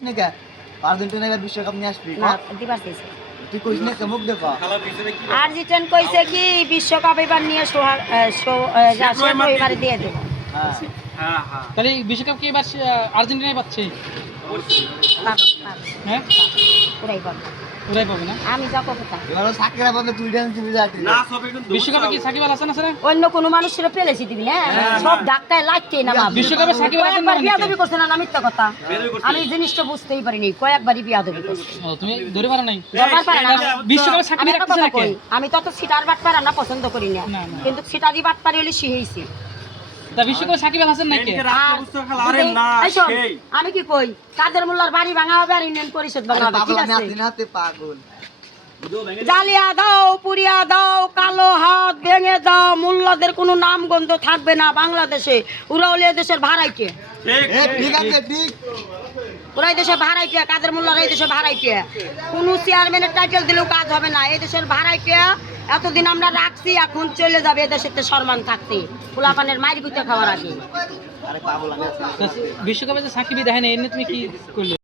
নাকি আর্জেন্টিনা এবার বিশ্বকাপ নিয়ে আসবি না দিবার চাইছে তুই কইস না মুখ দেখো আর্জেন্টিনা কইছে কি বিশ্বকাপ এবার নিয়ে রবিবারে দিয়ে দেব হ্যাঁ তাহলে এই বিশ্বকাপ কি এবার আর্জেন্টিনাই পাচ্ছে হ্যাঁ পুরাই পাবো ওরাই পাবে না আমি যাবো কোথায় এবার সাকিরা বন্ধ তুই ডান্স দিবি যাটি বিশ্বকাপে কি সাকিব আল হাসান আছে না অন্য কোনো মানুষের পেলেছি দিবি না সব ডাক্তার লাগছে না মা বিশ্বকাপে সাকিব আল হাসান কয়েকবার বিয়াদবি করছে না মিথ্যা কথা আমি জিনিসটা বুঝতেই পারিনি কয়েকবারই বিয়াদবি করছে ও তুমি ধরে পারো নাই দরবার পারে না বিশ্বকাপে সাকিব আমি একটা রাখতেছে কথা নাকি কই, আমি তত সিটার বাট পারা না পছন্দ করি না না, না। কিন্তু সিটারি বাট পারি হলে শিখেছি তা বিশ্বকাপে সাকিব আল হাসান নাকি আমি কি কই কাদের মোল্লার বাড়ি ভাঙা হবে আর ইউনিয়ন পরিষদ ভাঙা হবে ঠিক আছে হাতে পাগল জ্বালিয়া দাও পুড়িয়া দাও কালো হাত ভেঙে দাও মোল্লাদের কোনো নাম গন্ধ থাকবে না বাংলাদেশে ওরা হলে দেশের ভাড়াইটে ঠিক আছে ঠিক ওরাই দেশে ভাড়াইটে কাদের মোল্লার এই দেশে ভাড়াইটে কোনো চেয়ারম্যানের টাইটেল দিলেও কাজ হবে না এই দেশের ভাড়াইটে এতদিন আমরা রাখছি এখন চলে যাবে এদেশের সম্মান থাকতে পোলাপানের মাইর গুতে খাওয়ার আগে আরে পাগল লাগে বিশ্বকাপে যে সাকিবই দেখেন এমনি তুমি কি করলে